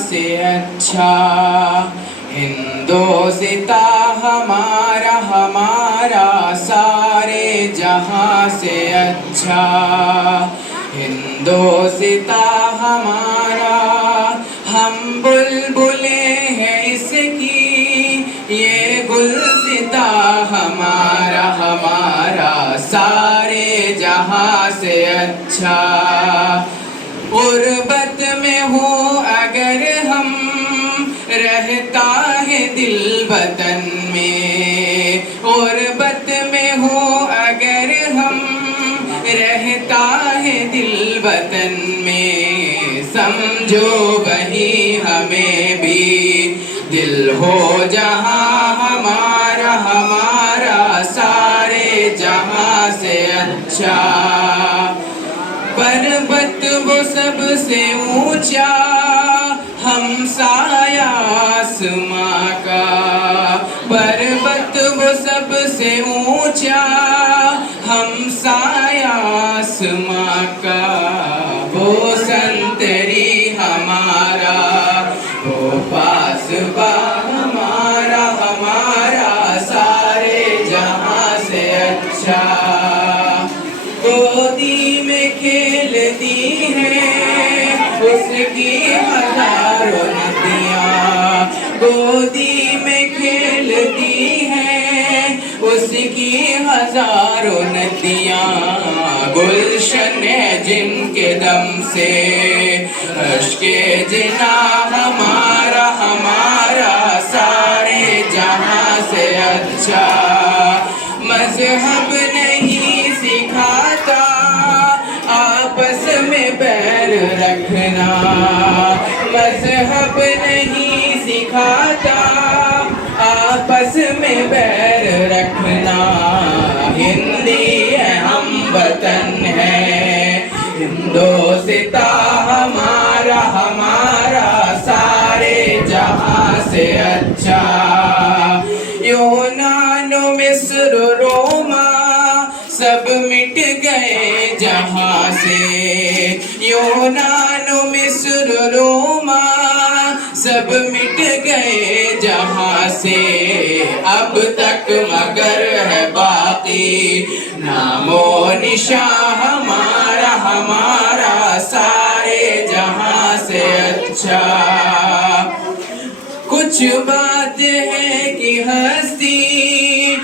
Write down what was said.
से अच्छा। हिंदोस्ता हमारा हमारा सारे जहां से अच्छा। हिंदोस्ता हमारा हम बुलबुले हैं इसकी, ये गुलसिता हमारा हमारा सारे जहां से अच्छा। गुर्बत में हो अगर हम रहता है दिल वतन में, गुर्बत में हो अगर हम रहता है दिल वतन में, समझो वही हमें भी दिल हो जहां हमारा हमारा सारे जहां से अच्छा। पर्वत वो सबसे ऊंचा हम साया आसमां का, पर्वत वो सबसे ऊंचा हम साया आसमां का। वो संतरी हमारा वो पासबा हमारा हमारा सारे जहां से अच्छा। गोदी में खेलती हैं उसकी हजारों नदियाँ, गोदी में खेलती हैं उसकी हजारों नदियाँ। गुलशन है जिनके दम से अश्के जिना हमारा हमारा सारे जहां से अच्छा। मजहब नहीं सिखाता आपस में बैर रखना, मजहब नहीं सिखाता आपस में बैर रखना। हिंदी है हम वतन है हिंदोस्ता हमारा हमारा सारे जहां से अच्छा। यूनान मिस्र रोमा सब मिट गए जहां से, यूनान मिस्र रोमा सब मिट गए जहां से। अब तक मगर है बाकी नामो निशान हमारा हमारा सारे जहां से अच्छा। कुछ बात है कि हस्ती